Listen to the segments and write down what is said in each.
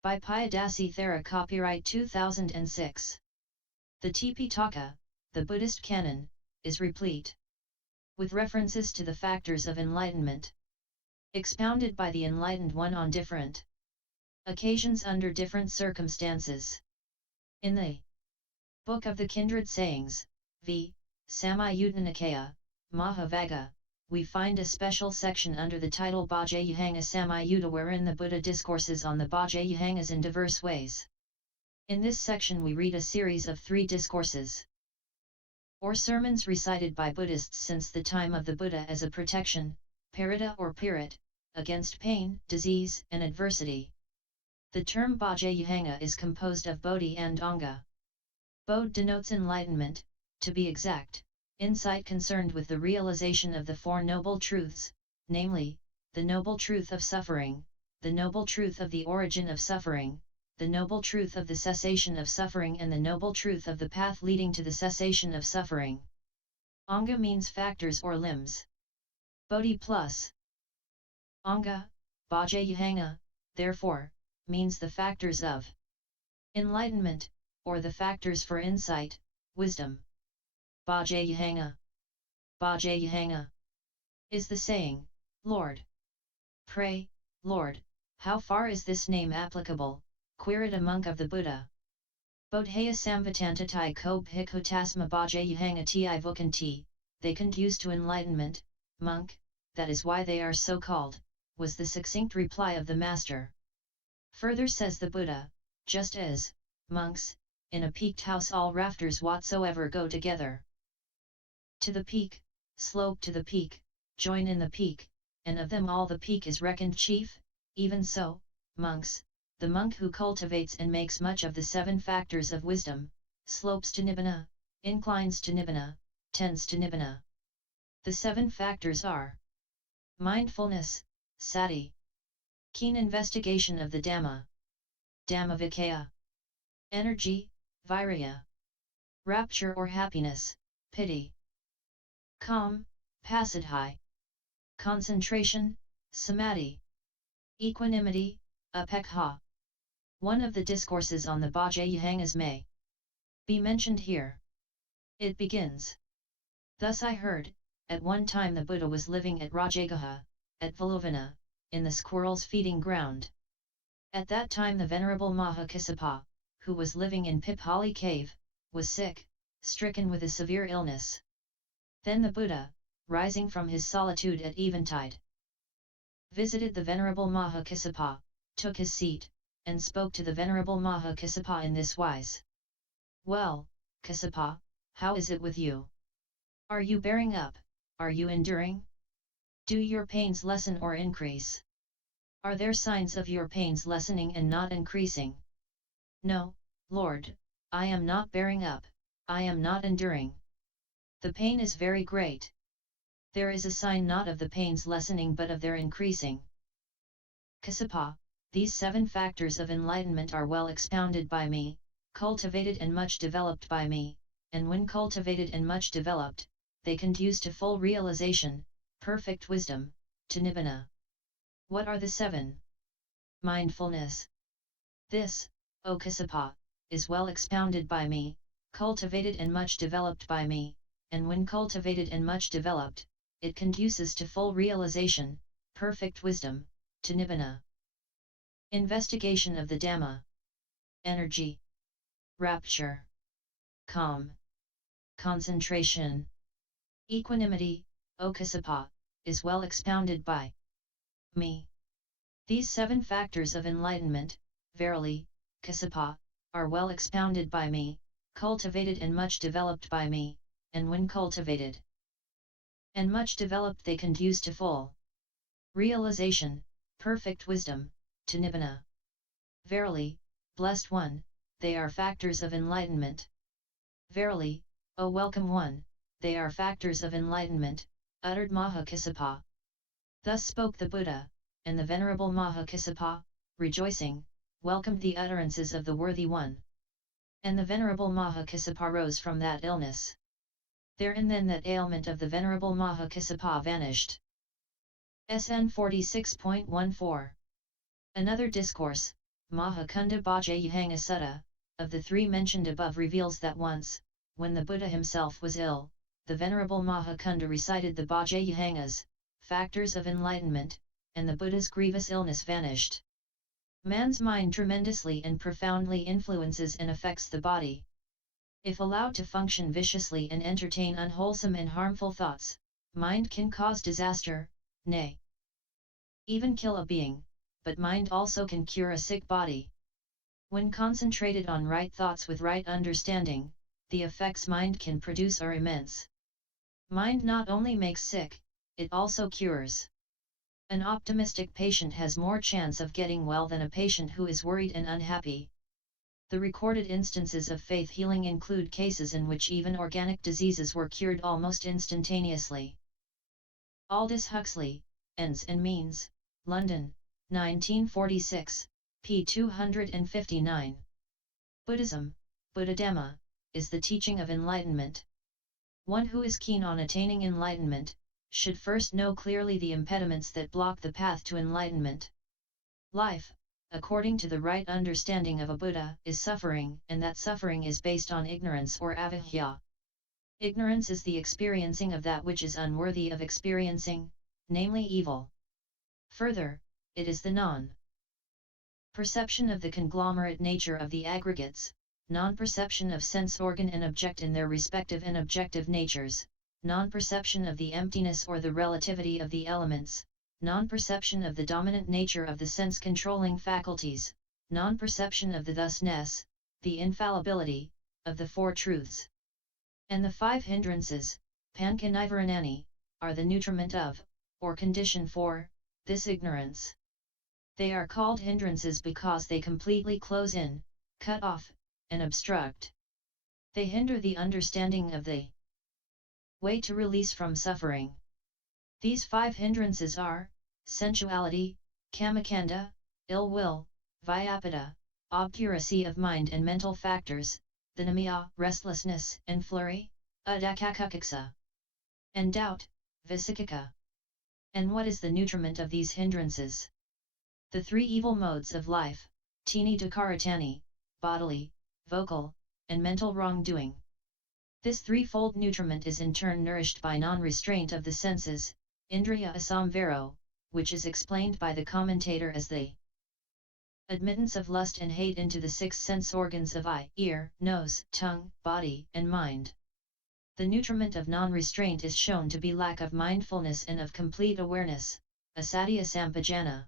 By Piyadassi Thera, copyright 2006. The Tipitaka, the Buddhist canon, is replete with references to the factors of enlightenment, expounded by the enlightened one on different occasions under different circumstances. In the Book of the Kindred Sayings, v. Samyutta Nikaya, Mahavagga, we find a special section under the title Bhajayuhanga Samyutta, wherein the Buddha discourses on the Bhajayahangas in diverse ways. In this section we read a series of 3 discourses or sermons recited by Buddhists since the time of the Buddha as a protection, parita or pirit, against pain, disease, and adversity. The term Bhajayuhanga is composed of Bodhi and Anga. Bodh denotes enlightenment, to be exact, insight concerned with the realization of the 4 noble truths, namely, the noble truth of suffering, the noble truth of the origin of suffering, the noble truth of the cessation of suffering, and the noble truth of the path leading to the cessation of suffering. Anga means factors or limbs. Bodhi plus Anga, Bhajayuhanga, therefore, means the factors of enlightenment, or the factors for insight, wisdom. Bhajayuhanga. Bhajayuhanga is the saying, Lord. Pray, Lord, how far is this name applicable? Queried a monk of the Buddha. Bodhaya samvatantatai ko bhikkhutasma bhajayuhanga ti vukanti, they conduce to enlightenment, monk, that is why they are so called, was the succinct reply of the master. Further says the Buddha, just as, monks, in a peaked house all rafters whatsoever go together to the peak, slope to the peak, join in the peak, and of them all the peak is reckoned chief, even so, monks, the monk who cultivates and makes much of the 7 factors of wisdom, slopes to Nibbana, inclines to Nibbana, tends to Nibbana. The 7 factors are mindfulness, sati, keen investigation of the Dhamma, Dhammavicaya, energy, virya, rapture or happiness, piti, calm, pasadhi, concentration, samadhi, equanimity, upekkha. One of the discourses on the Bhajayahangas may be mentioned here. It begins. Thus I heard, at one time the Buddha was living at Rajagaha, at Valovana, in the squirrels' feeding ground. At that time the Venerable Mahakassapa, who was living in Pipali cave, was sick, stricken with a severe illness. Then the Buddha, rising from his solitude at eventide, visited the Venerable Mahakassapa, took his seat, and spoke to the Venerable Mahakassapa in this wise. Well, Kassapa, how is it with you? Are you bearing up? Are you enduring? Do your pains lessen or increase? Are there signs of your pains lessening and not increasing? No, Lord, I am not bearing up, I am not enduring. The pain is very great. There is a sign not of the pains lessening but of their increasing. Kassapa, these 7 factors of enlightenment are well expounded by me, cultivated and much developed by me, and when cultivated and much developed, they conduce to full realization, perfect wisdom, to Nibbana. What are the 7? Mindfulness. This, O Kassapa, is well expounded by me, cultivated and much developed by me, and when cultivated and much developed, it conduces to full realization, perfect wisdom, to Nibbana. Investigation of the Dhamma. Energy. Rapture. Calm. Concentration. Equanimity, O Kassapa, is well expounded by me. These 7 factors of enlightenment, verily, Kassapa, are well expounded by me, cultivated and much developed by me, and when cultivated and much developed they conduce to full realization, perfect wisdom, to Nibbana. Verily, blessed one, they are factors of enlightenment. Verily, O welcome one, they are factors of enlightenment, uttered Mahakassapa. Thus spoke the Buddha, and the Venerable Mahakassapa, rejoicing, welcomed the utterances of the worthy one. And the Venerable Mahakassapa rose from that illness. There and then that ailment of the Venerable Mahakassapa vanished. SN 46.14. Another discourse, Mahakunda Bhajayuhanga Sutta, of the three mentioned above reveals that once, when the Buddha himself was ill, the Venerable Mahakunda recited the Bhajayuhangas, factors of enlightenment, and the Buddha's grievous illness vanished. Man's mind tremendously and profoundly influences and affects the body. If allowed to function viciously and entertain unwholesome and harmful thoughts, mind can cause disaster, nay, even kill a being, but mind also can cure a sick body. When concentrated on right thoughts with right understanding, the effects mind can produce are immense. Mind not only makes sick, it also cures. An optimistic patient has more chance of getting well than a patient who is worried and unhappy. The recorded instances of faith healing include cases in which even organic diseases were cured almost instantaneously. Aldous Huxley, Ends and Means, London, 1946, p. 259. Buddhism, Buddha Dhamma, is the teaching of enlightenment. One who is keen on attaining enlightenment, should first know clearly the impediments that block the path to enlightenment. Life, according to the right understanding of a Buddha, is suffering, and that suffering is based on ignorance or avidya. Ignorance is the experiencing of that which is unworthy of experiencing, namely evil. Further, it is the non-perception of the conglomerate nature of the aggregates, non-perception of sense organ and object in their respective and objective natures, non-perception of the emptiness or the relativity of the elements, non-perception of the dominant nature of the sense-controlling faculties, non-perception of the thusness, the infallibility, of the Four Truths. And the five hindrances, Panchanivaranani, are the nutriment of, or condition for, this ignorance. They are called hindrances because they completely close in, cut off, and obstruct. They hinder the understanding of the way to release from suffering. These five hindrances are sensuality, kamacanda, ill will, vyapada, obscuracy of mind and mental factors, dhanamya, restlessness and flurry, adakakukiksa, and doubt, visikika. And what is the nutriment of these hindrances? The three evil modes of life, tini dakaratani, bodily, vocal, and mental wrongdoing. This threefold nutriment is in turn nourished by non-restraint of the senses, indriya asamvaro, which is explained by the commentator as the admittance of lust and hate into the six sense organs of eye, ear, nose, tongue, body, and mind. The nutriment of non-restraint is shown to be lack of mindfulness and of complete awareness, asadya sampajana.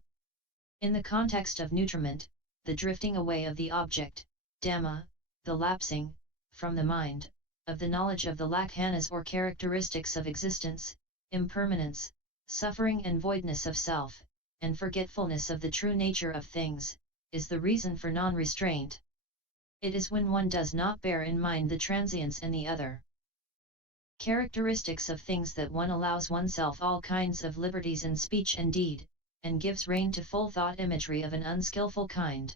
In the context of nutriment, the drifting away of the object, dhamma, the lapsing, from the mind, of the knowledge of the lakshanas or characteristics of existence, impermanence, suffering and voidness of self, and forgetfulness of the true nature of things, is the reason for non-restraint. It is when one does not bear in mind the transience and the other characteristics of things that one allows oneself all kinds of liberties in speech and deed, and gives rein to full thought imagery of an unskillful kind.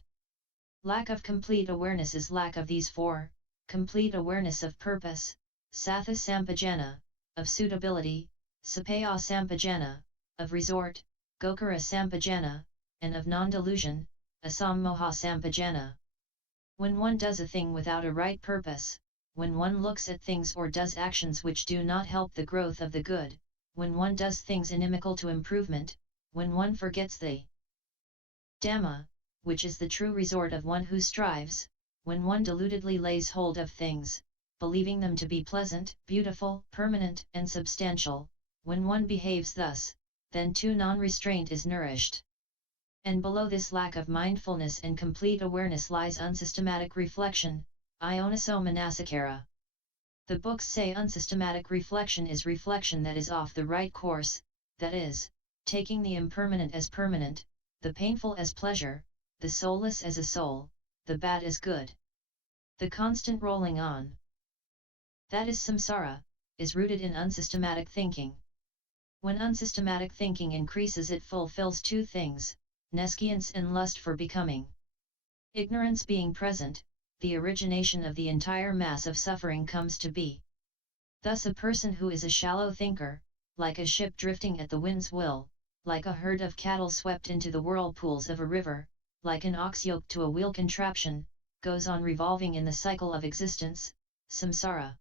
Lack of complete awareness is lack of these four, complete awareness of purpose, sattva sampajana, of suitability, sapaya sampajana, of resort, gokara sampajana, and of non-delusion, asammoha sampajana. When one does a thing without a right purpose, when one looks at things or does actions which do not help the growth of the good, when one does things inimical to improvement, when one forgets the Dhamma, which is the true resort of one who strives, when one deludedly lays hold of things, believing them to be pleasant, beautiful, permanent, and substantial, when one behaves thus, then too non-restraint is nourished. And below this lack of mindfulness and complete awareness lies unsystematic reflection, Ionaso Manasakara. The books say unsystematic reflection is reflection that is off the right course, that is, taking the impermanent as permanent, the painful as pleasure, the soulless as a soul, the bad as good. The constant rolling on, that is samsara, is rooted in unsystematic thinking. When unsystematic thinking increases, it fulfills two things, nescience and lust for becoming. Ignorance being present, the origination of the entire mass of suffering comes to be. Thus a person who is a shallow thinker, like a ship drifting at the wind's will, like a herd of cattle swept into the whirlpools of a river, like an ox yoked to a wheel contraption, goes on revolving in the cycle of existence, samsara.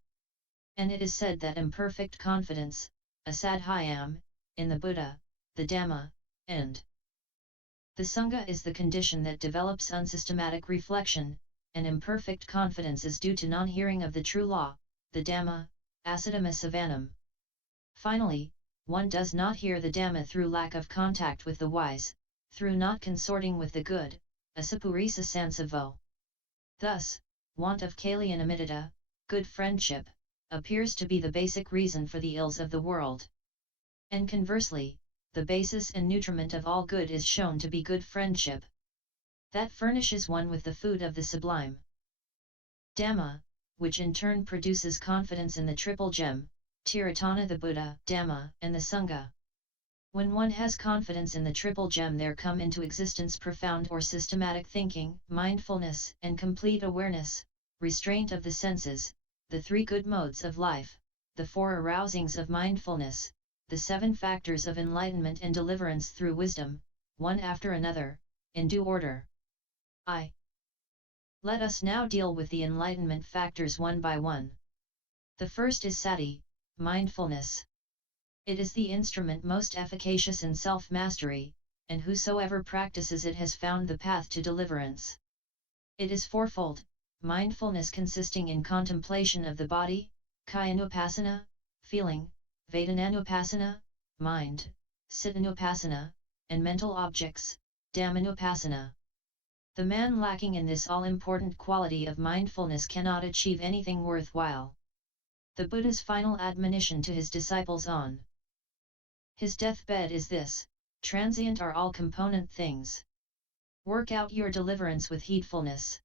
And it is said that imperfect confidence, asadhyam, in the Buddha, the Dhamma, and the Sangha is the condition that develops unsystematic reflection, and imperfect confidence is due to non-hearing of the true law, the Dhamma, asadama savanam. Finally, one does not hear the Dhamma through lack of contact with the wise, through not consorting with the good, asapurisa sansavo. Thus, want of kalyanamittata, good friendship, appears to be the basic reason for the ills of the world. And conversely, the basis and nutriment of all good is shown to be good friendship. That furnishes one with the food of the sublime. Dhamma, which in turn produces confidence in the triple gem, Tiratana the Buddha, Dhamma, and the Sangha. When one has confidence in the triple gem, there come into existence profound or systematic thinking, mindfulness, and complete awareness, restraint of the senses, the three good modes of life, the four arousings of mindfulness, the 7 factors of enlightenment and deliverance through wisdom, one after another, in due order. Let us now deal with the enlightenment factors one by one. The first is sati, mindfulness. It is the instrument most efficacious in self-mastery, and whosoever practices it has found the path to deliverance. It is fourfold: mindfulness consisting in contemplation of the body, kayanupassana, feeling, vedananupassana, mind, cittanupassana, and mental objects, dhammanupassana. The man lacking in this all-important quality of mindfulness cannot achieve anything worthwhile. The Buddha's final admonition to his disciples on his deathbed is this: transient are all component things. Work out your deliverance with heedfulness.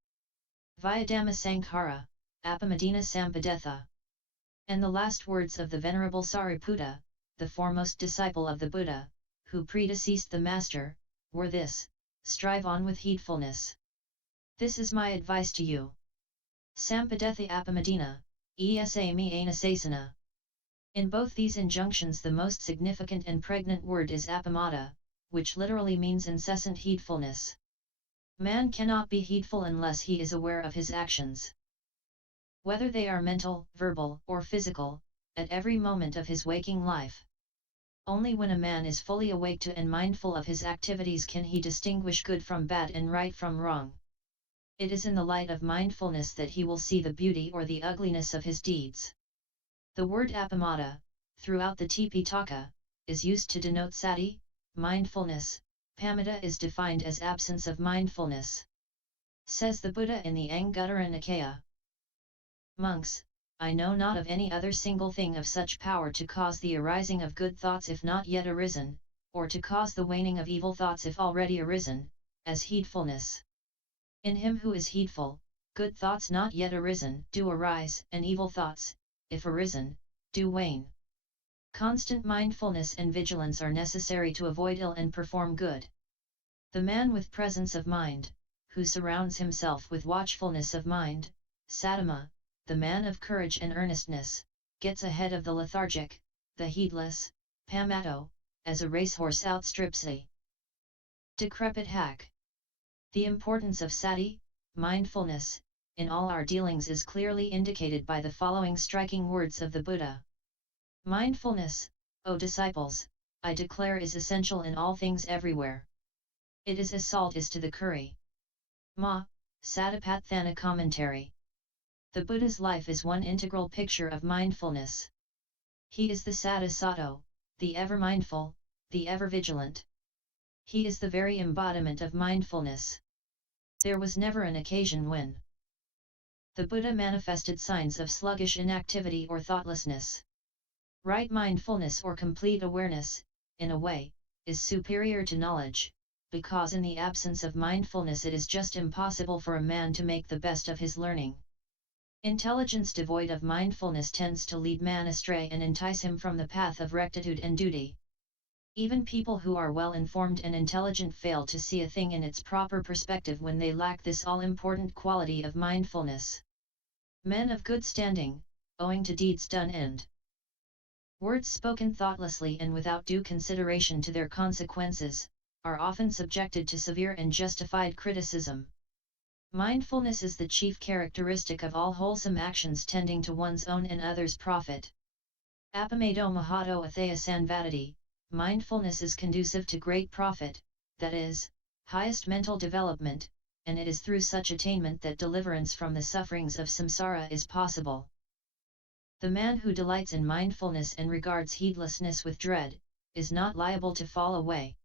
Vyadama Sankhara, Apamadina Sampadetha. And the last words of the Venerable Sariputta, the foremost disciple of the Buddha, who predeceased the Master, were this: strive on with heedfulness. This is my advice to you. Sampadetha Apamadina, esa me anasasana. In both these injunctions the most significant and pregnant word is apamada, which literally means incessant heedfulness. Man cannot be heedful unless he is aware of his actions. Whether they are mental, verbal, or physical, at every moment of his waking life. Only when a man is fully awake to and mindful of his activities can he distinguish good from bad and right from wrong. It is in the light of mindfulness that he will see the beauty or the ugliness of his deeds. The word apamada, throughout the Tipitaka, is used to denote sati, mindfulness. Pamada is defined as absence of mindfulness. Says the Buddha in the Anguttara Nikaya. Monks, I know not of any other single thing of such power to cause the arising of good thoughts if not yet arisen, or to cause the waning of evil thoughts if already arisen, as heedfulness. In him who is heedful, good thoughts not yet arisen do arise, and evil thoughts, if arisen, do wane. Constant mindfulness and vigilance are necessary to avoid ill and perform good. The man with presence of mind, who surrounds himself with watchfulness of mind, saddhamma, the man of courage and earnestness, gets ahead of the lethargic, the heedless, pamato, as a racehorse outstrips a decrepit hack. The importance of sati, mindfulness, in all our dealings is clearly indicated by the following striking words of the Buddha. Mindfulness, O disciples, I declare is essential in all things everywhere. It is as salt is to the curry. Ma, Satipatthana Commentary. The Buddha's life is one integral picture of mindfulness. He is the Sadhisattva, the ever mindful, the ever vigilant. He is the very embodiment of mindfulness. There was never an occasion when the Buddha manifested signs of sluggish inactivity or thoughtlessness. Right mindfulness or complete awareness, in a way, is superior to knowledge, because in the absence of mindfulness it is just impossible for a man to make the best of his learning. Intelligence devoid of mindfulness tends to lead man astray and entice him from the path of rectitude and duty. Even people who are well informed and intelligent fail to see a thing in its proper perspective when they lack this all-important quality of mindfulness. Men of good standing, owing to deeds done and words spoken thoughtlessly and without due consideration to their consequences, are often subjected to severe and justified criticism. Mindfulness is the chief characteristic of all wholesome actions tending to one's own and others' profit. Apamado Mahato Athaya Sanvadati, mindfulness is conducive to great profit, that is, highest mental development, and it is through such attainment that deliverance from the sufferings of samsara is possible. The man who delights in mindfulness and regards heedlessness with dread, is not liable to fall away.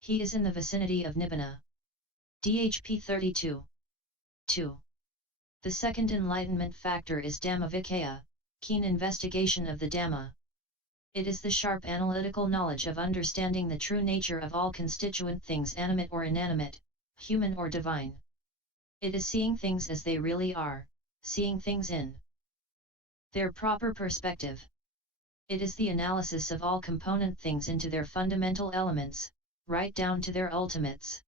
He is in the vicinity of Nibbana. DHP 32. 2. The second enlightenment factor is Dhammavikaya, keen investigation of the Dhamma. It is the sharp analytical knowledge of understanding the true nature of all constituent things, animate or inanimate, human or divine. It is seeing things as they really are, seeing things in their proper perspective. It is the analysis of all component things into their fundamental elements, right down to their ultimates.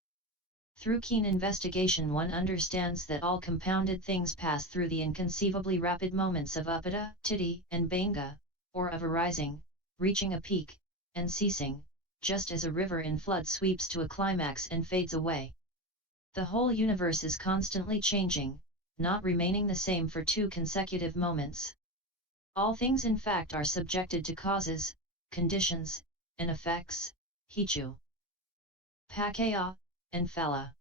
Through keen investigation one understands that all compounded things pass through the inconceivably rapid moments of upada, titi, and bhanga, or of arising, reaching a peak, and ceasing, just as a river in flood sweeps to a climax and fades away. The whole universe is constantly changing, not remaining the same for 2 consecutive moments. All things in fact are subjected to causes, conditions, and effects, hichu, pakaya, and phala.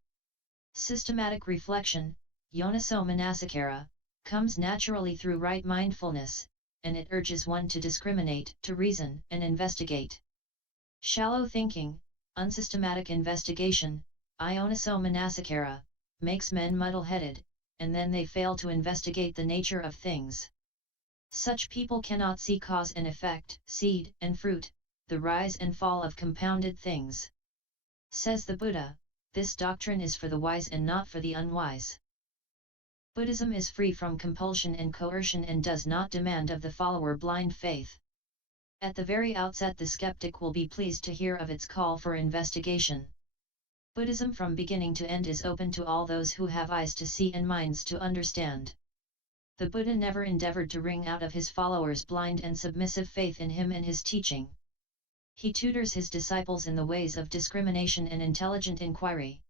Systematic reflection, yoniso manasikara, comes naturally through right mindfulness, and it urges one to discriminate, to reason and investigate. Shallow thinking, unsystematic investigation, ioniso manasikara, makes men muddle-headed, and then they fail to investigate the nature of things. Such people cannot see cause and effect, seed and fruit, the rise and fall of compounded things. Says the Buddha, this doctrine is for the wise and not for the unwise. Buddhism is free from compulsion and coercion and does not demand of the follower blind faith. At the very outset the skeptic will be pleased to hear of its call for investigation. Buddhism from beginning to end is open to all those who have eyes to see and minds to understand. The Buddha never endeavored to wring out of his followers blind and submissive faith in him and his teaching. He tutors his disciples in the ways of discrimination and intelligent inquiry.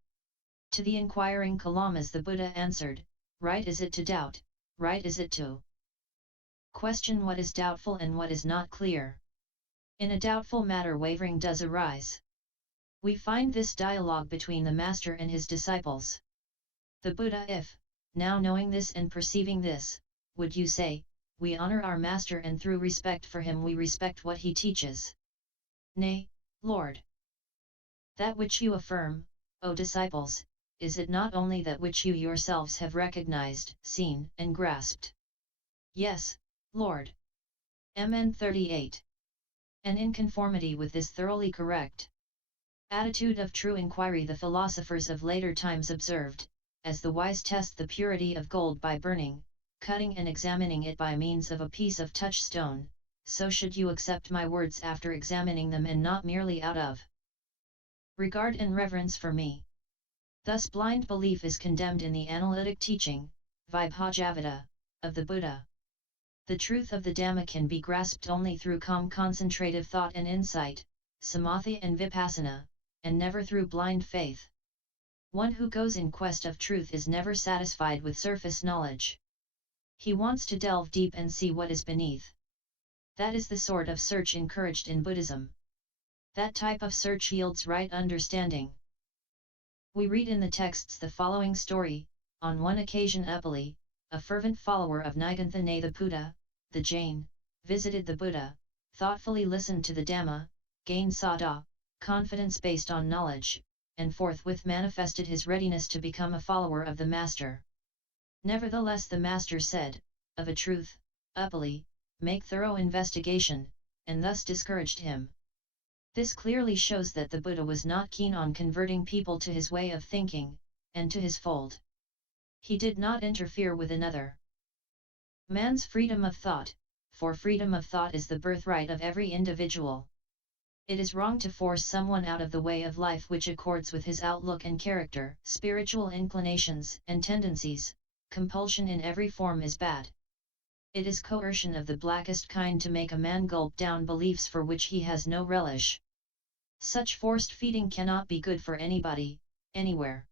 To the inquiring Kalamas the Buddha answered, right is it to doubt, right is it to question what is doubtful and what is not clear. In a doubtful matter wavering does arise. We find this dialogue between the master and his disciples. The Buddha, if, now knowing this and perceiving this, would you say, we honor our master and through respect for him we respect what he teaches. Nay, Lord. That which you affirm, O disciples, is it not only that which you yourselves have recognized, seen, and grasped? Yes, Lord. Mn 38. And in conformity with this thoroughly correct attitude of true inquiry the philosophers of later times observed, as the wise test the purity of gold by burning, cutting and examining it by means of a piece of touchstone, so should you accept my words after examining them and not merely out of regard and reverence for me. Thus blind belief is condemned in the analytic teaching, Vibhajavada, of the Buddha. The truth of the Dhamma can be grasped only through calm concentrative thought and insight, samadhi and vipassana, and never through blind faith. One who goes in quest of truth is never satisfied with surface knowledge. He wants to delve deep and see what is beneath. That is the sort of search encouraged in Buddhism. That type of search yields right understanding. We read in the texts the following story. On one occasion Upali, a fervent follower of Nigantha Buddha, the Jain, visited the Buddha, thoughtfully listened to the Dhamma, gained sada, confidence based on knowledge, and forthwith manifested his readiness to become a follower of the Master. Nevertheless the Master said, of a truth, Upali, make thorough investigation, and thus discouraged him. This clearly shows that the Buddha was not keen on converting people to his way of thinking, and to his fold. He did not interfere with another man's freedom of thought, for freedom of thought is the birthright of every individual. It is wrong to force someone out of the way of life which accords with his outlook and character, spiritual inclinations and tendencies. Compulsion in every form is bad. It is coercion of the blackest kind to make a man gulp down beliefs for which he has no relish. Such forced feeding cannot be good for anybody, anywhere.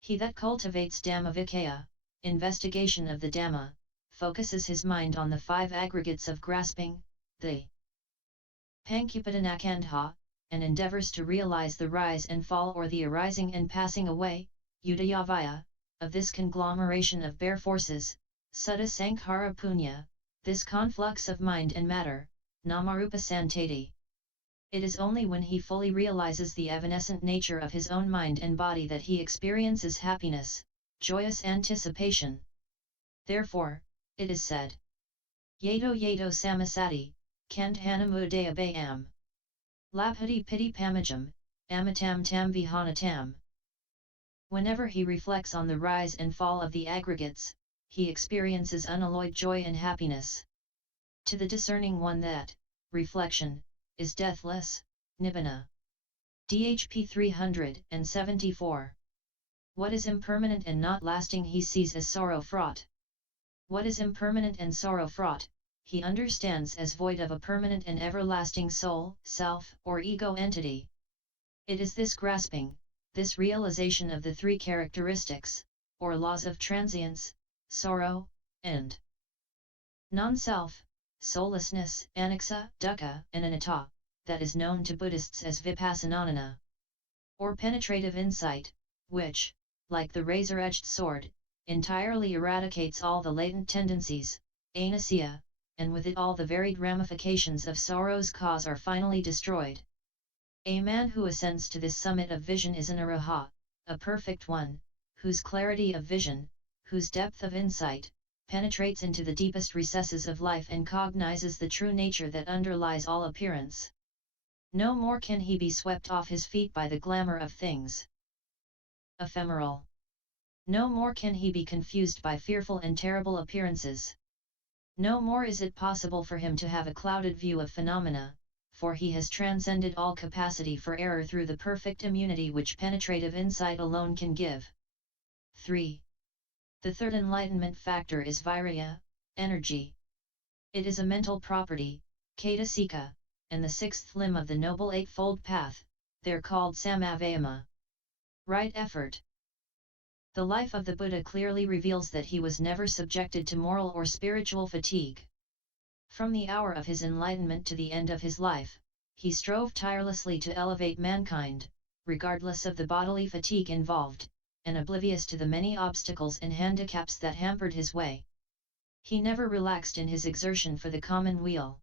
He that cultivates Dhamma Vicaya, investigation of the Dhamma, focuses his mind on the 5 aggregates of grasping, the Pancupadinakandha, and endeavors to realize the rise and fall or the arising and passing away, Udayavaya, of this conglomeration of bare forces, Sutta Sankhara Punya, this conflux of mind and matter, Namarupa Santati. It is only when he fully realizes the evanescent nature of his own mind and body that he experiences happiness, joyous anticipation. Therefore, it is said, Yato yato samasati, kandhanamudaya bayam. Labhati piti pamajam, amatam tam vihanatam. Whenever he reflects on the rise and fall of the aggregates, he experiences unalloyed joy and happiness. To the discerning one that, reflection, is deathless, Nibbana. DHP 374. What is impermanent and not lasting he sees as sorrow-fraught. What is impermanent and sorrow-fraught, he understands as void of a permanent and everlasting soul, self, or ego entity. It is this grasping, this realization of the 3 characteristics, or laws of transience, sorrow, and non-self, soullessness, anicca, dukkha, and anatta, that is known to Buddhists as vipassanana, or penetrative insight, which, like the razor-edged sword, entirely eradicates all the latent tendencies, anicca, and with it all the varied ramifications of sorrow's cause are finally destroyed. A man who ascends to this summit of vision is an arahat, a perfect one, whose clarity of vision, whose depth of insight, penetrates into the deepest recesses of life and cognizes the true nature that underlies all appearance. No more can he be swept off his feet by the glamour of things ephemeral. No more can he be confused by fearful and terrible appearances. No more is it possible for him to have a clouded view of phenomena, for he has transcended all capacity for error through the perfect immunity which penetrative insight alone can give. 3. The third enlightenment factor is virya, energy. It is a mental property, cetasika, and the 6th limb of the Noble Eightfold Path, they're called samavayama. Right effort. The life of the Buddha clearly reveals that he was never subjected to moral or spiritual fatigue. From the hour of his enlightenment to the end of his life, he strove tirelessly to elevate mankind, regardless of the bodily fatigue involved, and oblivious to the many obstacles and handicaps that hampered his way. He never relaxed in his exertion for the common weal.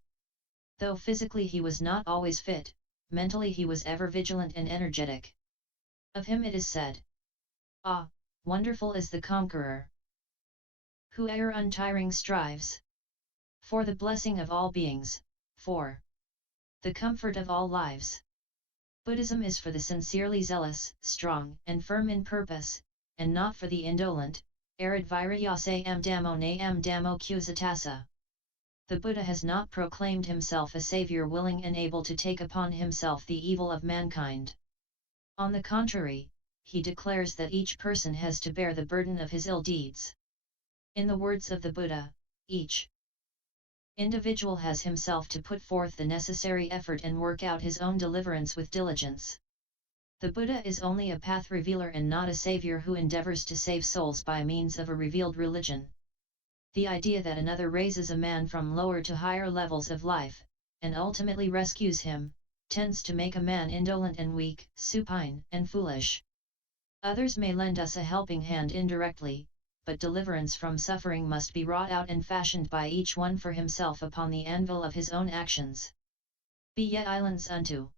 Though physically he was not always fit, mentally he was ever vigilant and energetic. Of him it is said, "Ah, wonderful is the conqueror, who e'er untiring strives for the blessing of all beings, for the comfort of all lives." Buddhism is for the sincerely zealous, strong, and firm in purpose, and not for the indolent, arid virayasayam dhammo nayam dhammo kusatasa. The Buddha has not proclaimed himself a savior willing and able to take upon himself the evil of mankind. On the contrary, he declares that each person has to bear the burden of his ill deeds. In the words of the Buddha, each individual has himself to put forth the necessary effort and work out his own deliverance with diligence. The Buddha is only a path revealer and not a savior who endeavors to save souls by means of a revealed religion. The idea that another raises a man from lower to higher levels of life, and ultimately rescues him, tends to make a man indolent and weak, supine and foolish. Others may lend us a helping hand indirectly, but deliverance from suffering must be wrought out and fashioned by each one for himself upon the anvil of his own actions. Be ye islands unto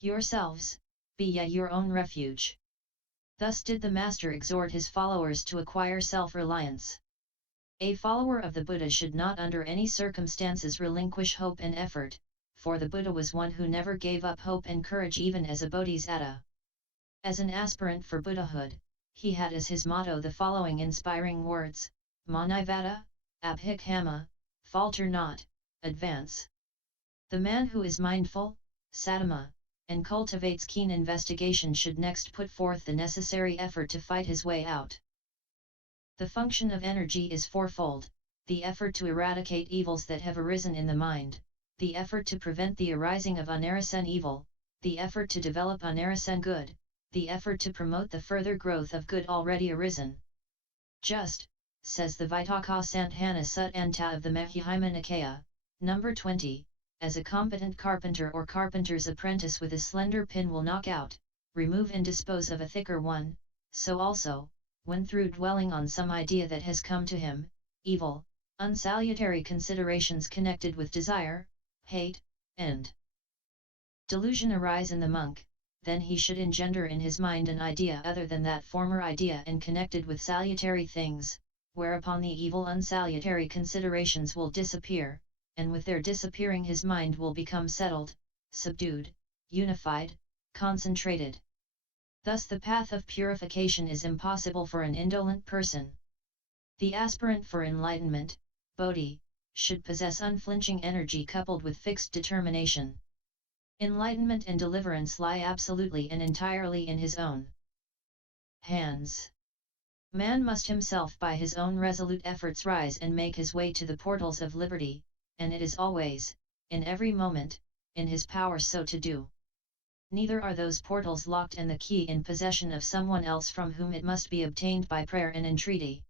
yourselves, be ye your own refuge. Thus did the Master exhort his followers to acquire self-reliance. A follower of the Buddha should not under any circumstances relinquish hope and effort, for the Buddha was one who never gave up hope and courage even as a bodhisattva. As an aspirant for Buddhahood, he had as his motto the following inspiring words: Manivada, abhikhamma, falter not, advance. The man who is mindful, sattama, and cultivates keen investigation should next put forth the necessary effort to fight his way out. The function of energy is fourfold: the effort to eradicate evils that have arisen in the mind, the effort to prevent the arising of unarisen evil, the effort to develop unarisen good, the effort to promote the further growth of good already arisen. Just, says the Vitaka Santhana Sut Anta of the Mahihima Nikaya, number 20, as a competent carpenter or carpenter's apprentice with a slender pin will knock out, remove and dispose of a thicker one, so also, when through dwelling on some idea that has come to him, evil, unsalutary considerations connected with desire, hate, and delusion arise in the monk, then he should engender in his mind an idea other than that former idea and connected with salutary things, whereupon the evil unsalutary considerations will disappear, and with their disappearing his mind will become settled, subdued, unified, concentrated. Thus the path of purification is impossible for an indolent person. The aspirant for enlightenment, Bodhi, should possess unflinching energy coupled with fixed determination. Enlightenment and deliverance lie absolutely and entirely in his own hands. Man must himself by his own resolute efforts rise and make his way to the portals of liberty, and it is always, in every moment, in his power so to do. Neither are those portals locked and the key in possession of someone else from whom it must be obtained by prayer and entreaty.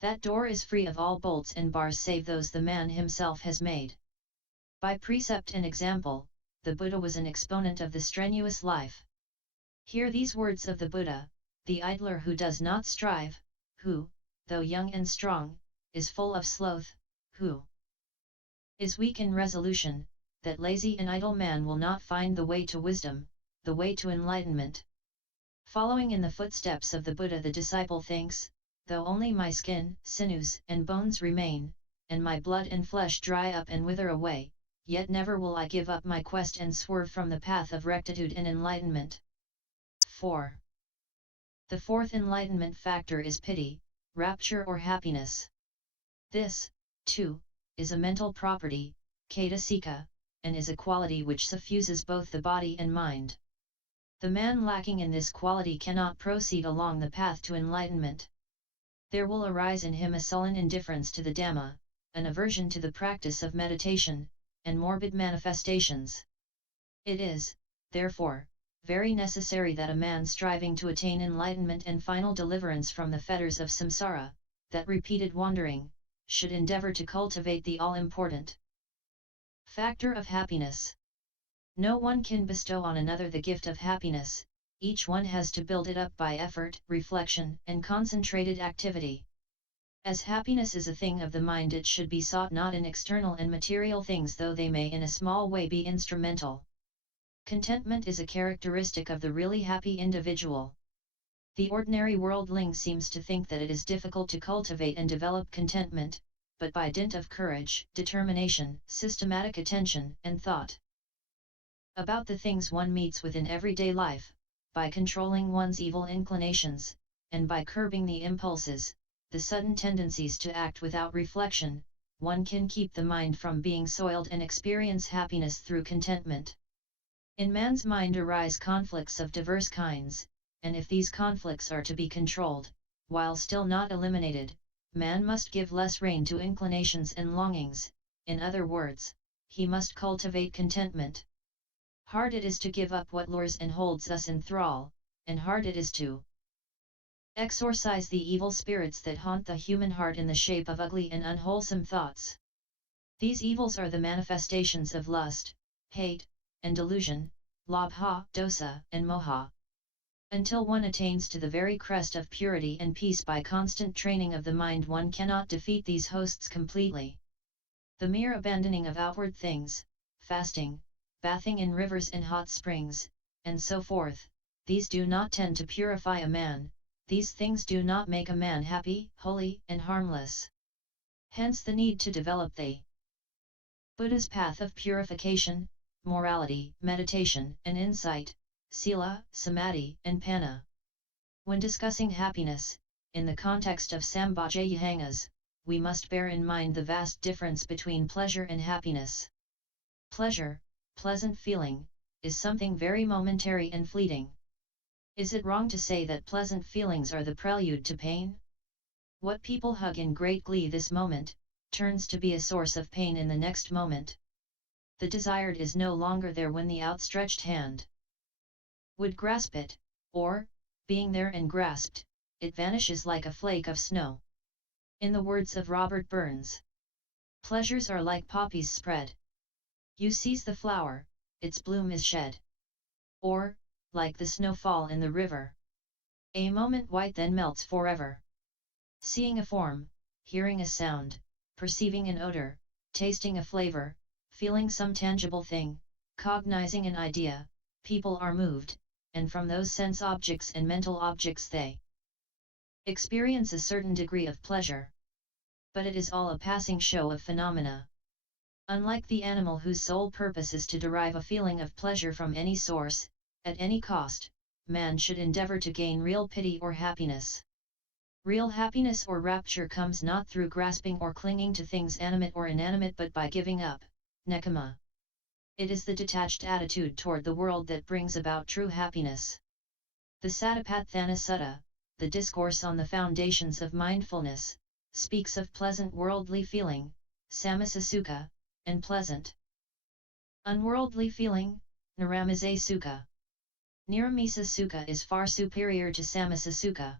That door is free of all bolts and bars save those the man himself has made. By precept and example, the Buddha was an exponent of the strenuous life. Hear these words of the Buddha: the idler who does not strive, who, though young and strong, is full of sloth, who is weak in resolution, that lazy and idle man will not find the way to wisdom, the way to enlightenment. Following in the footsteps of the Buddha, the disciple thinks, though only my skin, sinews and bones remain, and my blood and flesh dry up and wither away, yet never will I give up my quest and swerve from the path of rectitude and enlightenment. 4. The fourth enlightenment factor is piti, rapture or happiness. This, too, is a mental property, cetasika, and is a quality which suffuses both the body and mind. The man lacking in this quality cannot proceed along the path to enlightenment. There will arise in him a sullen indifference to the Dhamma, an aversion to the practice of meditation, and morbid manifestations. It is, therefore, very necessary that a man striving to attain enlightenment and final deliverance from the fetters of samsara, that repeated wandering, should endeavor to cultivate the all-important factor of happiness. No one can bestow on another the gift of happiness, each one has to build it up by effort, reflection, and concentrated activity. As happiness is a thing of the mind, it should be sought not in external and material things, though they may in a small way be instrumental. Contentment is a characteristic of the really happy individual. The ordinary worldling seems to think that it is difficult to cultivate and develop contentment, but by dint of courage, determination, systematic attention, and thought about the things one meets with in everyday life, by controlling one's evil inclinations, and by curbing the impulses, the sudden tendencies to act without reflection, one can keep the mind from being soiled and experience happiness through contentment. In man's mind arise conflicts of diverse kinds, and if these conflicts are to be controlled, while still not eliminated, man must give less rein to inclinations and longings, in other words, he must cultivate contentment. Hard it is to give up what lures and holds us in thrall, and hard it is to exorcise the evil spirits that haunt the human heart in the shape of ugly and unwholesome thoughts. These evils are the manifestations of lust, hate, and delusion, labha, dosa, and moha. Until one attains to the very crest of purity and peace by constant training of the mind, one cannot defeat these hosts completely. The mere abandoning of outward things, fasting, bathing in rivers and hot springs, and so forth, these do not tend to purify a man, these things do not make a man happy, holy, and harmless. Hence the need to develop the Buddha's path of purification, morality, meditation, and insight, sila, samadhi, and panna. When discussing happiness, in the context of Sambhajayahangas, we must bear in mind the vast difference between pleasure and happiness. Pleasure, pleasant feeling, is something very momentary and fleeting. Is it wrong to say that pleasant feelings are the prelude to pain? What people hug in great glee this moment, turns to be a source of pain in the next moment. The desired is no longer there when the outstretched hand would grasp it, or, being there and grasped, it vanishes like a flake of snow. In the words of Robert Burns, pleasures are like poppies spread. You seize the flower, its bloom is shed. Or, like the snowfall in the river. A moment white then melts forever. Seeing a form, hearing a sound, perceiving an odor, tasting a flavor, feeling some tangible thing, cognizing an idea, people are moved, and from those sense objects and mental objects they experience a certain degree of pleasure. But it is all a passing show of phenomena. Unlike the animal whose sole purpose is to derive a feeling of pleasure from any source, at any cost, man should endeavor to gain real pity or happiness. Real happiness or rapture comes not through grasping or clinging to things animate or inanimate but by giving up, nekama. It is the detached attitude toward the world that brings about true happiness. The Satipatthana Sutta, the discourse on the foundations of mindfulness, speaks of pleasant worldly feeling, samasa sukha, and pleasant unworldly feeling, niramiza sukha. Niramisa sukha is far superior to samasa sukha.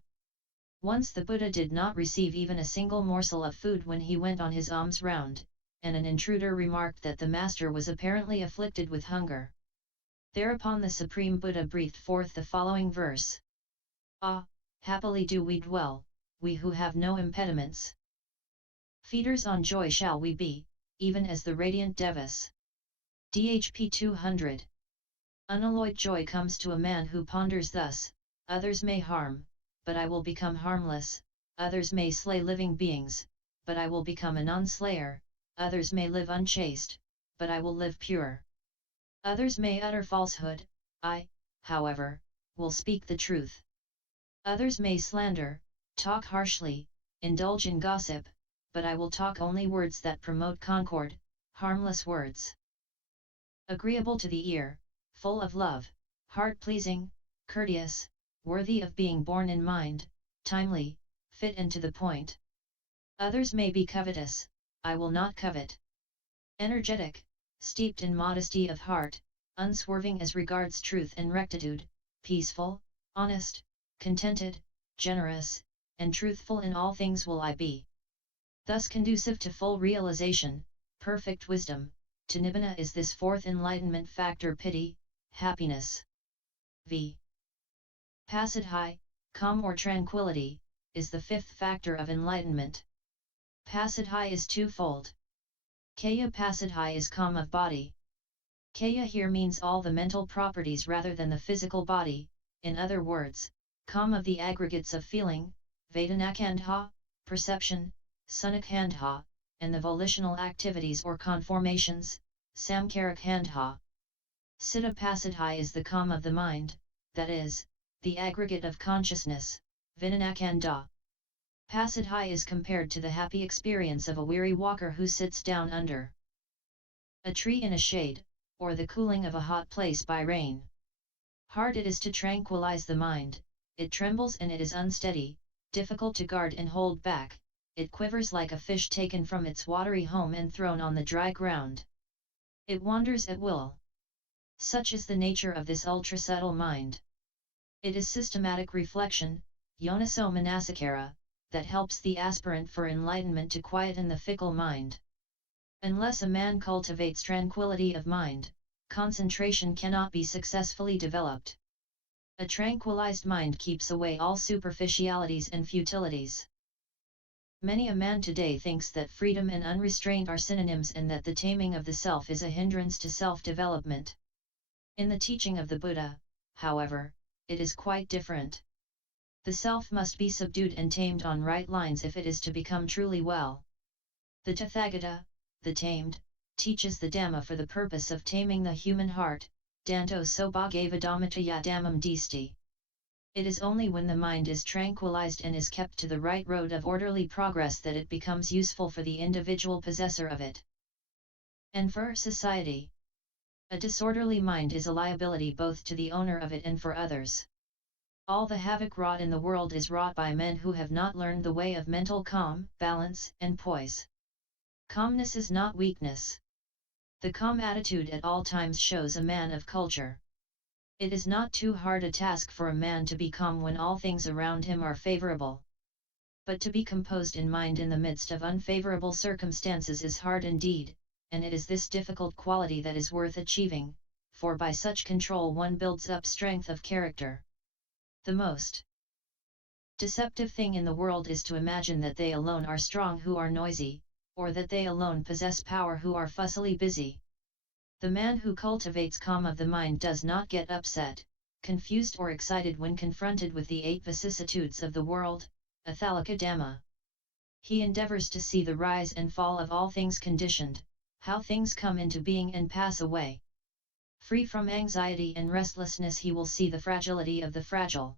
Once the Buddha did not receive even a single morsel of food when he went on his alms round, and an intruder remarked that the master was apparently afflicted with hunger. Thereupon the Supreme Buddha breathed forth the following verse. Ah, happily do we dwell, we who have no impediments. Feeders on joy shall we be, even as the radiant devas. DHP 200. Unalloyed joy comes to a man who ponders thus, others may harm, but I will become harmless, others may slay living beings, but I will become a non-slayer, others may live unchaste, but I will live pure. Others may utter falsehood, I, however, will speak the truth. Others may slander, talk harshly, indulge in gossip, but I will talk only words that promote concord, harmless words. Agreeable to the ear, full of love, heart-pleasing, courteous, worthy of being borne in mind, timely, fit and to the point. Others may be covetous, I will not covet. Energetic, steeped in modesty of heart, unswerving as regards truth and rectitude, peaceful, honest, contented, generous, and truthful in all things will I be. Thus conducive to full realization, perfect wisdom, to Nibbana is this fourth enlightenment factor pity, happiness. V. Pasadhi, calm or tranquility, is the fifth factor of enlightenment. Pasadhi is twofold. Kaya Pasadhi is calm of body. Kaya here means all the mental properties rather than the physical body, in other words, calm of the aggregates of feeling, Vedanakandha, perception, Sunakhandha, and the volitional activities or conformations, Samkarakhandha. Siddha Pasadhi is the calm of the mind, that is, the aggregate of consciousness, Vinanakanda. Pasadhi is compared to the happy experience of a weary walker who sits down under a tree in a shade, or the cooling of a hot place by rain. Hard it is to tranquilize the mind, it trembles and it is unsteady, difficult to guard and hold back, it quivers like a fish taken from its watery home and thrown on the dry ground. It wanders at will. Such is the nature of this ultra-subtle mind. It is systematic reflection, yoniso manasikara, that helps the aspirant for enlightenment to quieten the fickle mind. Unless a man cultivates tranquility of mind, concentration cannot be successfully developed. A tranquilized mind keeps away all superficialities and futilities. Many a man today thinks that freedom and unrestraint are synonyms and that the taming of the self is a hindrance to self-development. In the teaching of the Buddha, however, it is quite different. The self must be subdued and tamed on right lines if it is to become truly well. The Tathagata, the tamed, teaches the Dhamma for the purpose of taming the human heart, Danto so bhagavadamataya dhammam disti. It is only when the mind is tranquilized and is kept to the right road of orderly progress that it becomes useful for the individual possessor of it. And for society. A disorderly mind is a liability both to the owner of it and for others. All the havoc wrought in the world is wrought by men who have not learned the way of mental calm, balance, and poise. Calmness is not weakness. The calm attitude at all times shows a man of culture. It is not too hard a task for a man to be calm when all things around him are favorable. But to be composed in mind in the midst of unfavorable circumstances is hard indeed, and it is this difficult quality that is worth achieving, for by such control one builds up strength of character. The most deceptive thing in the world is to imagine that they alone are strong who are noisy, or that they alone possess power who are fussily busy. The man who cultivates calm of the mind does not get upset, confused or excited when confronted with the 8 vicissitudes of the world, Athalika Dhamma. He endeavors to see the rise and fall of all things conditioned, how things come into being and pass away. Free from anxiety and restlessness, he will see the fragility of the fragile.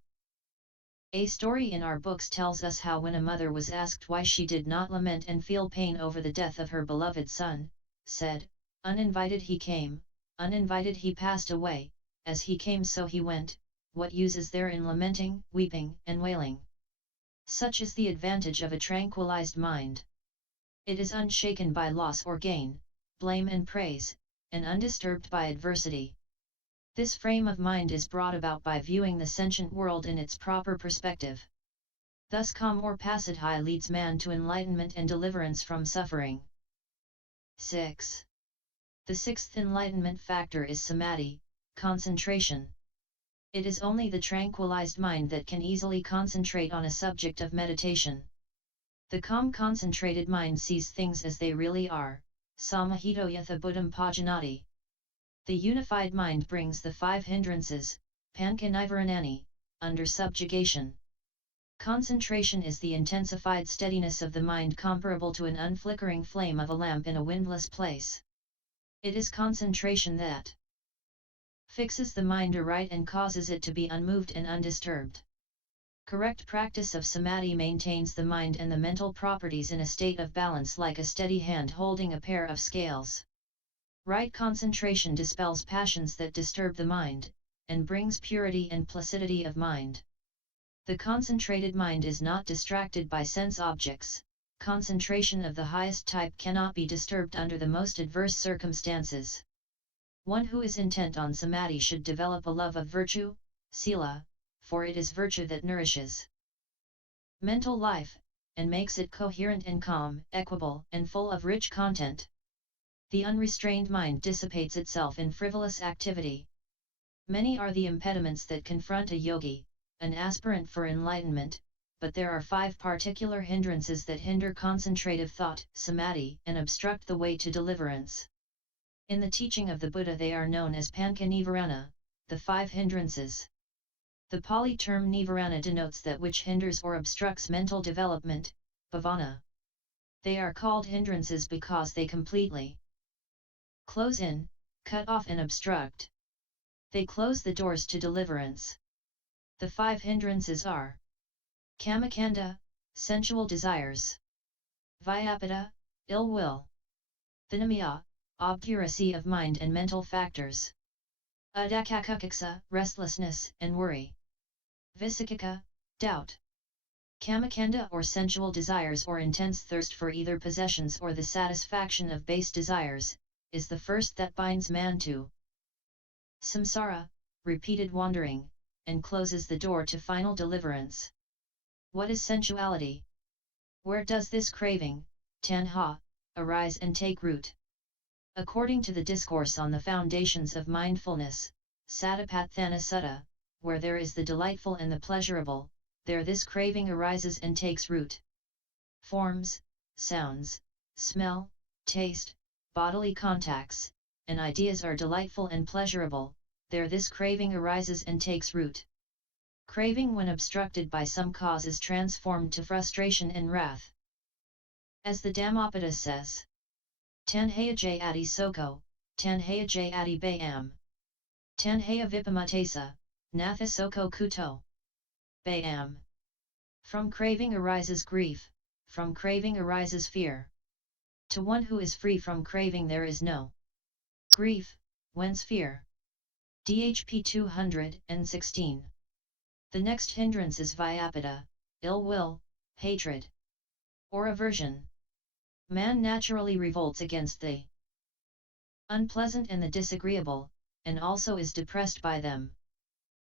A story in our books tells us how when a mother was asked why she did not lament and feel pain over the death of her beloved son, said, "Uninvited he came, uninvited he passed away, as he came so he went, what use is there in lamenting, weeping, and wailing?" Such is the advantage of a tranquilized mind. It is unshaken by loss or gain, blame and praise, and undisturbed by adversity. This frame of mind is brought about by viewing the sentient world in its proper perspective. Thus calm or pacidhi leads man to enlightenment and deliverance from suffering. 6. The 6th enlightenment factor is samadhi, concentration. It is only the tranquilized mind that can easily concentrate on a subject of meditation. The calm concentrated mind sees things as they really are, samahito yatha buddham pajanati. The unified mind brings the 5 hindrances, panka nivaranani, under subjugation. Concentration is the intensified steadiness of the mind comparable to an unflickering flame of a lamp in a windless place. It is concentration that fixes the mind aright and causes it to be unmoved and undisturbed. Correct practice of samadhi maintains the mind and the mental properties in a state of balance like a steady hand holding a pair of scales. Right concentration dispels passions that disturb the mind, and brings purity and placidity of mind. The concentrated mind is not distracted by sense objects. Concentration of the highest type cannot be disturbed under the most adverse circumstances. One who is intent on samadhi should develop a love of virtue, sila, for it is virtue that nourishes mental life, and makes it coherent and calm, equable, and full of rich content. The unrestrained mind dissipates itself in frivolous activity. Many are the impediments that confront a yogi, an aspirant for enlightenment, but there are 5 particular hindrances that hinder concentrative thought, samadhi, and obstruct the way to deliverance. In the teaching of the Buddha they are known as panka nivarana, the 5 hindrances. The Pali term nivarana denotes that which hinders or obstructs mental development, bhavana. They are called hindrances because they completely close in, cut off and obstruct. They close the doors to deliverance. The 5 hindrances are kamakanda, sensual desires; vyapada, ill will; vinamya, obduracy of mind and mental factors; udakakukiksa, restlessness and worry; visikika, doubt. Kamakanda or sensual desires or intense thirst for either possessions or the satisfaction of base desires, is the first that binds man to samsara, repeated wandering, and closes the door to final deliverance. What is sensuality? Where does this craving, tanha, arise and take root? According to the Discourse on the Foundations of Mindfulness, Satipatthana Sutta, where there is the delightful and the pleasurable, there this craving arises and takes root. Forms, sounds, smell, taste, bodily contacts, and ideas are delightful and pleasurable, there this craving arises and takes root. Craving when obstructed by some cause is transformed to frustration and wrath. As the Dhammapada says, Tanhaya jayati soko, tanhaya jayati bayam. Tanhaya vipamatesa, natha soko kuto. Bayam. From craving arises grief, from craving arises fear. To one who is free from craving there is no grief, whence fear. DHP 216. The next hindrance is vyapada, ill will, hatred, or aversion. Man naturally revolts against the unpleasant and the disagreeable, and also is depressed by them.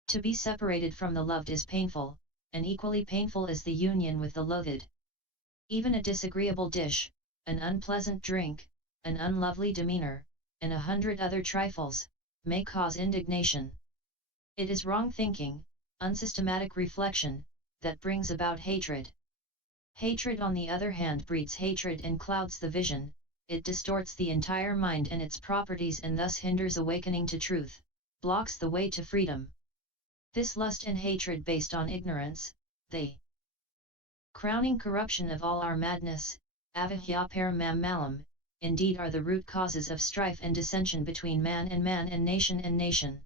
To be separated from the loved is painful, and equally painful is the union with the loathed. Even a disagreeable dish, an unpleasant drink, an unlovely demeanor, and 100 other trifles, may cause indignation. It is wrong thinking, unsystematic reflection, that brings about hatred. Hatred on the other hand breeds hatred and clouds the vision, it distorts the entire mind and its properties and thus hinders awakening to truth, blocks the way to freedom. This lust and hatred based on ignorance, the crowning corruption of all our madness, avijja paramam malam, indeed are the root causes of strife and dissension between man and nation and nation.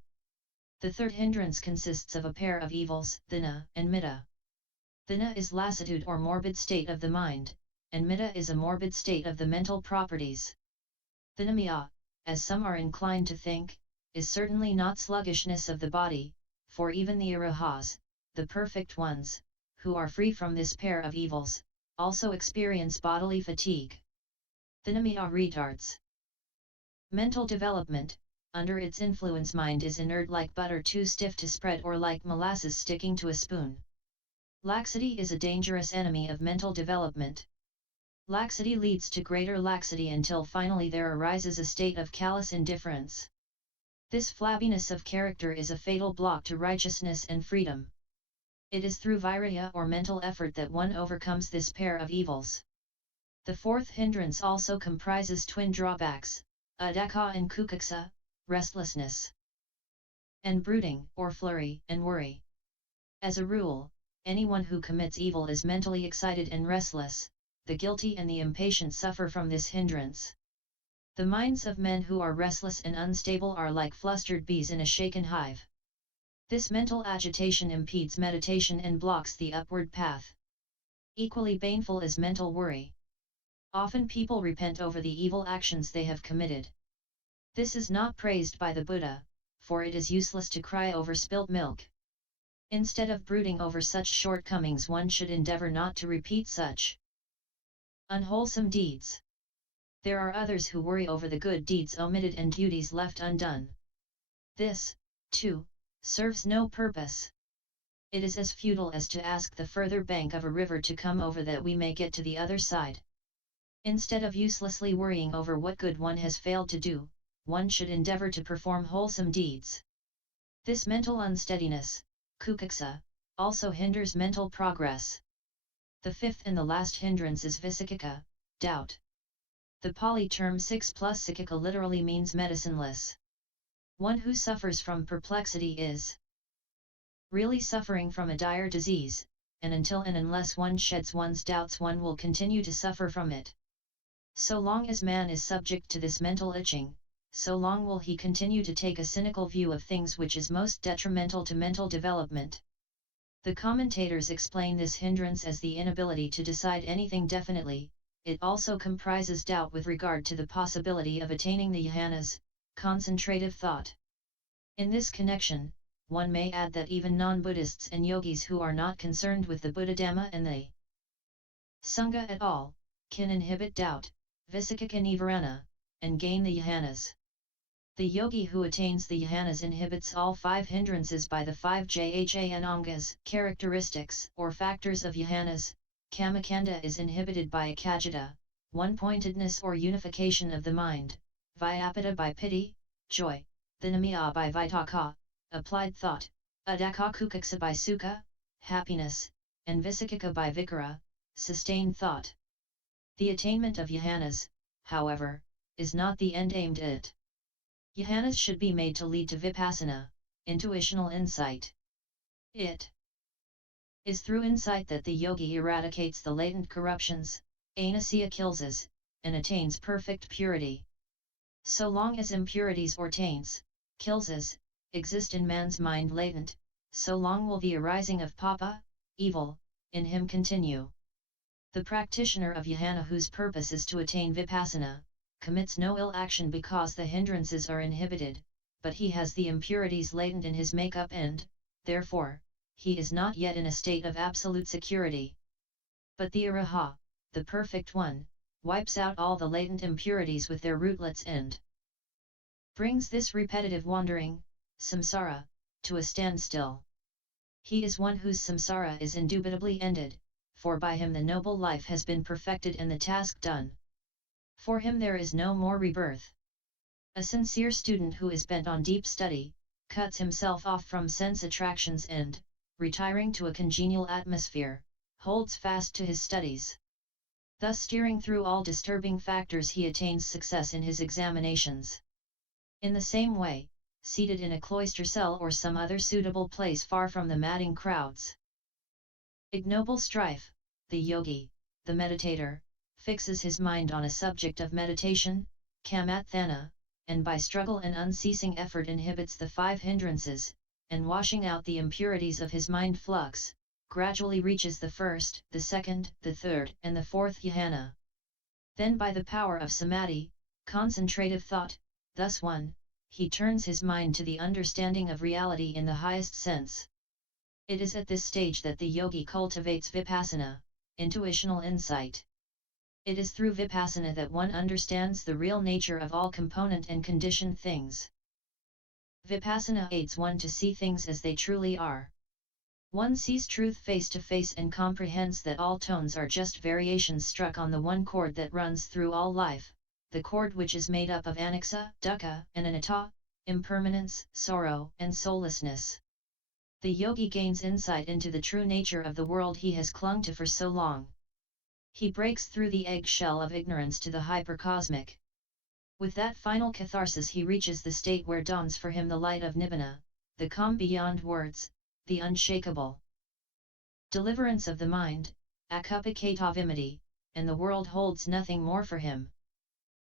The third hindrance consists of a pair of evils, dina and mitta. Dina is lassitude or morbid state of the mind, and mitta is a morbid state of the mental properties. Dinamya, as some are inclined to think, is certainly not sluggishness of the body, for even the arahas, the perfect ones, who are free from this pair of evils, also experience bodily fatigue. Dinamya retards mental development. Under its influence mind is inert like butter too stiff to spread or like molasses sticking to a spoon. Laxity is a dangerous enemy of mental development. Laxity leads to greater laxity until finally there arises a state of callous indifference. This flabbiness of character is a fatal block to righteousness and freedom. It is through virya or mental effort that one overcomes this pair of evils. The fourth hindrance also comprises twin drawbacks, adaka and kukuksa, restlessness and brooding or flurry and worry. As a rule, anyone who commits evil is mentally excited and restless, the guilty and the impatient suffer from this hindrance. The minds of men who are restless and unstable are like flustered bees in a shaken hive. This mental agitation impedes meditation and blocks the upward path. Equally baneful is mental worry. Often people repent over the evil actions they have committed. This is not praised by the Buddha, for it is useless to cry over spilt milk. Instead of brooding over such shortcomings, one should endeavor not to repeat such unwholesome deeds. There are others who worry over the good deeds omitted and duties left undone. This, too, serves no purpose. It is as futile as to ask the further bank of a river to come over that we may get to the other side. Instead of uselessly worrying over what good one has failed to do, one should endeavor to perform wholesome deeds. This mental unsteadiness, kukuksa, also hinders mental progress. The fifth and the last hindrance is visikika, doubt. The Pali term 6 plus sikika literally means medicineless. One who suffers from perplexity is really suffering from a dire disease, and until and unless one sheds one's doubts one will continue to suffer from it. So long as man is subject to this mental itching, so long will he continue to take a cynical view of things, which is most detrimental to mental development. The commentators explain this hindrance as the inability to decide anything definitely. It also comprises doubt with regard to the possibility of attaining the jhanas, concentrative thought. In this connection, one may add that even non-Buddhists and yogis who are not concerned with the Buddhadhamma and the Sangha at all, can inhibit doubt, visikika nivarana, and gain the jhanas. The yogi who attains the jhanas inhibits all 5 hindrances by the 5 jhan angas, characteristics or factors of jhanas. Kamakanda is inhibited by akajita, one-pointedness or unification of the mind, vyapada by pity, joy, dhinamya by vitaka, applied thought, adaka kukuksa by sukha, happiness, and visikika by vikara, sustained thought. The attainment of jhanas, however, is not the end aimed at. Jhanas should be made to lead to vipassana, intuitional insight. It is through insight that the yogi eradicates the latent corruptions, anasya kilesas, and attains perfect purity. So long as impurities or taints, kilesas, exist in man's mind latent, so long will the arising of papa, evil, in him continue. The practitioner of jhana whose purpose is to attain vipassana, commits no ill action because the hindrances are inhibited, but he has the impurities latent in his makeup and, therefore, he is not yet in a state of absolute security. But the araha, the perfect one, wipes out all the latent impurities with their rootlets and brings this repetitive wandering, samsara, to a standstill. He is one whose samsara is indubitably ended, for by him the noble life has been perfected and the task done. For him there is no more rebirth. A sincere student who is bent on deep study, cuts himself off from sense attractions and, retiring to a congenial atmosphere, holds fast to his studies. Thus steering through all disturbing factors he attains success in his examinations. In the same way, seated in a cloister cell or some other suitable place far from the madding crowds. Ignoble strife, the yogi, the meditator, fixes his mind on a subject of meditation, kamathana, and by struggle and unceasing effort inhibits the 5 hindrances, and washing out the impurities of his mind flux, gradually reaches the first, the second, the third, and the fourth jhana. Then by the power of samadhi, concentrative thought, thus won, he turns his mind to the understanding of reality in the highest sense. It is at this stage that the yogi cultivates vipassana, intuitional insight. It is through vipassana that one understands the real nature of all component and conditioned things. Vipassana aids one to see things as they truly are. One sees truth face to face and comprehends that all tones are just variations struck on the one chord that runs through all life, the chord which is made up of anicca, dukkha, and anatta, impermanence, sorrow, and soullessness. The yogi gains insight into the true nature of the world he has clung to for so long. He breaks through the egg-shell of ignorance to the hypercosmic. With that final catharsis he reaches the state where dawns for him the light of Nibbana, the calm beyond words, the unshakable deliverance of the mind, akupakata vimati, and the world holds nothing more for him.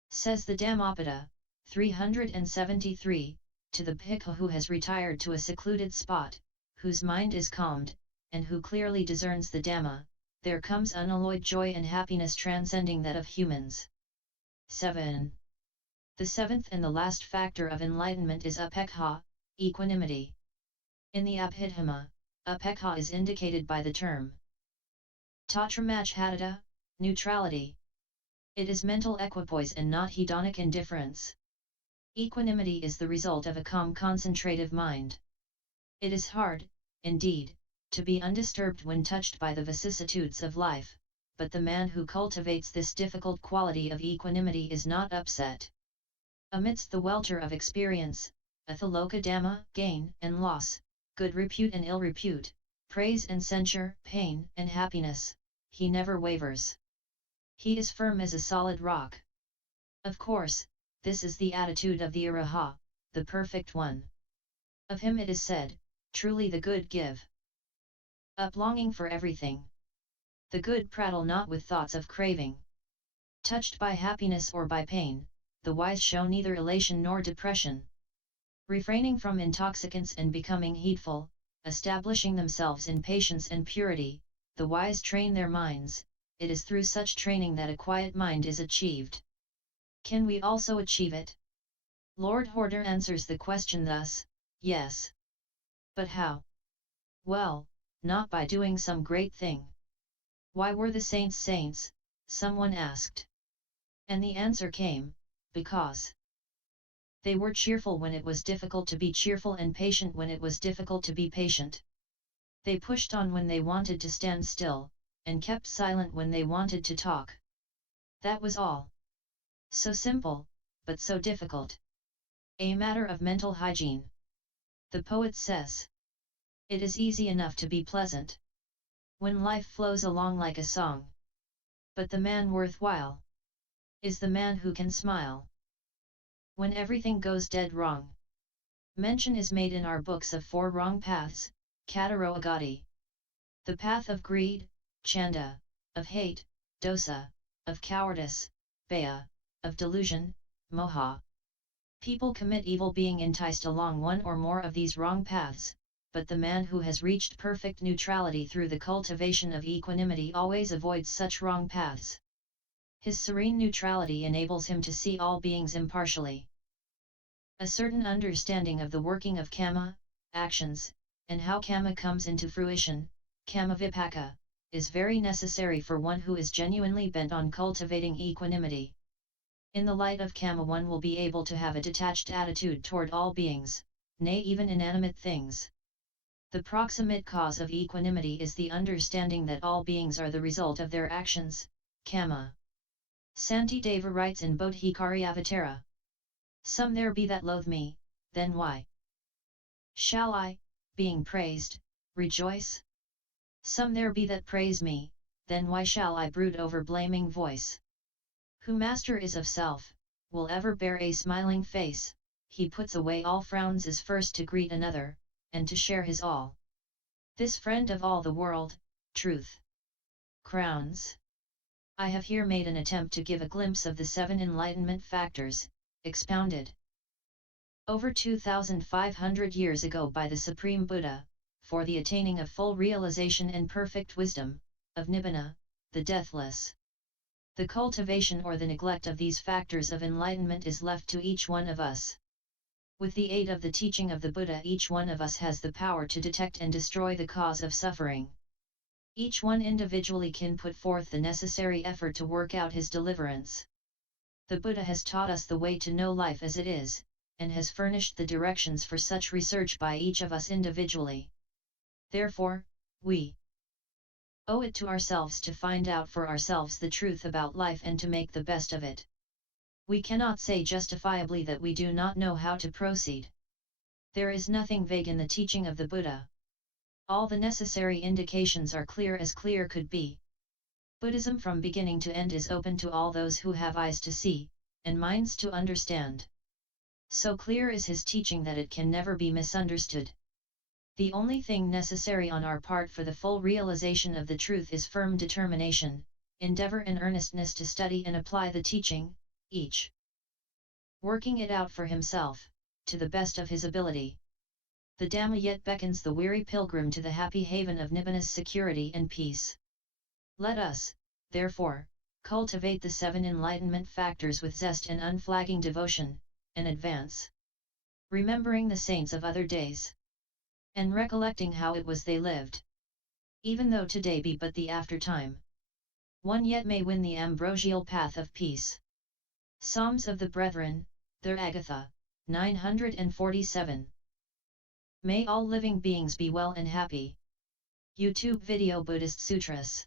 Says the Dhammapada, 373, to the bhikkhu who has retired to a secluded spot, whose mind is calmed, and who clearly discerns the Dhamma, there comes unalloyed joy and happiness transcending that of humans. 7. The seventh and the last factor of enlightenment is upekkha, equanimity. In the Abhidhamma, upekkha is indicated by the term tatramajhatita, neutrality. It is mental equipoise and not hedonic indifference. Equanimity is the result of a calm concentrative mind. It is hard, indeed, to be undisturbed when touched by the vicissitudes of life, but the man who cultivates this difficult quality of equanimity is not upset. Amidst the welter of experience, athaloka dhamma, gain and loss, good repute and ill repute, praise and censure, pain and happiness, he never wavers. He is firm as a solid rock. Of course, this is the attitude of the Araha, the perfect one. Of him it is said, truly the good give up longing for everything. The good prattle not with thoughts of craving. Touched by happiness or by pain, the wise show neither elation nor depression. Refraining from intoxicants and becoming heedful, establishing themselves in patience and purity, the wise train their minds. It is through such training that a quiet mind is achieved. Can we also achieve it? Lord Horder answers the question thus, yes. But how? Well, not by doing some great thing. Why were the saints saints? Someone asked. And the answer came, because they were cheerful when it was difficult to be cheerful and patient when it was difficult to be patient. They pushed on when they wanted to stand still, and kept silent when they wanted to talk. That was all. So simple, but so difficult. A matter of mental hygiene. The poet says, it is easy enough to be pleasant when life flows along like a song. But the man worthwhile is the man who can smile when everything goes dead wrong. Mention is made in our books of 4 wrong paths, Kataro Agati. The path of greed, chanda, of hate, dosa, of cowardice, baya, of delusion, moha. People commit evil being enticed along one or more of these wrong paths, but the man who has reached perfect neutrality through the cultivation of equanimity always avoids such wrong paths. His serene neutrality enables him to see all beings impartially. A certain understanding of the working of kama, actions, and how kama comes into fruition, kama vipaka, is very necessary for one who is genuinely bent on cultivating equanimity. In the light of Kama one will be able to have a detached attitude toward all beings, nay even inanimate things. The proximate cause of equanimity is the understanding that all beings are the result of their actions, Kama. Santideva writes in Bodhicaryavatara. Some there be that loathe me, then why shall I, being praised, rejoice? Some there be that praise me, then why shall I brood over blaming voice? Who master is of self, will ever bear a smiling face, he puts away all frowns is first to greet another, and to share his all. This friend of all the world, truth crowns. I have here made an attempt to give a glimpse of the 7 enlightenment factors, expounded over 2,500 years ago by the Supreme Buddha, for the attaining of full realization and perfect wisdom, of Nibbana, the Deathless. The cultivation or the neglect of these factors of enlightenment is left to each one of us. With the aid of the teaching of the Buddha, each one of us has the power to detect and destroy the cause of suffering. Each one individually can put forth the necessary effort to work out his deliverance. The Buddha has taught us the way to know life as it is, and has furnished the directions for such research by each of us individually. Therefore, we owe it to ourselves to find out for ourselves the truth about life and to make the best of it. We cannot say justifiably that we do not know how to proceed. There is nothing vague in the teaching of the Buddha. All the necessary indications are clear as clear could be. Buddhism from beginning to end is open to all those who have eyes to see, and minds to understand. So clear is his teaching that it can never be misunderstood. The only thing necessary on our part for the full realization of the truth is firm determination, endeavor and earnestness to study and apply the teaching, each working it out for himself, to the best of his ability. The Dhamma yet beckons the weary pilgrim to the happy haven of Nibbana's security and peace. Let us, therefore, cultivate the 7 enlightenment factors with zest and unflagging devotion, and advance. Remembering the saints of other days, and recollecting how it was they lived. Even though today be but the aftertime, one yet may win the ambrosial path of peace. Psalms of the Brethren, their Agatha, 947. May all living beings be well and happy. YouTube video Buddhist Sutras.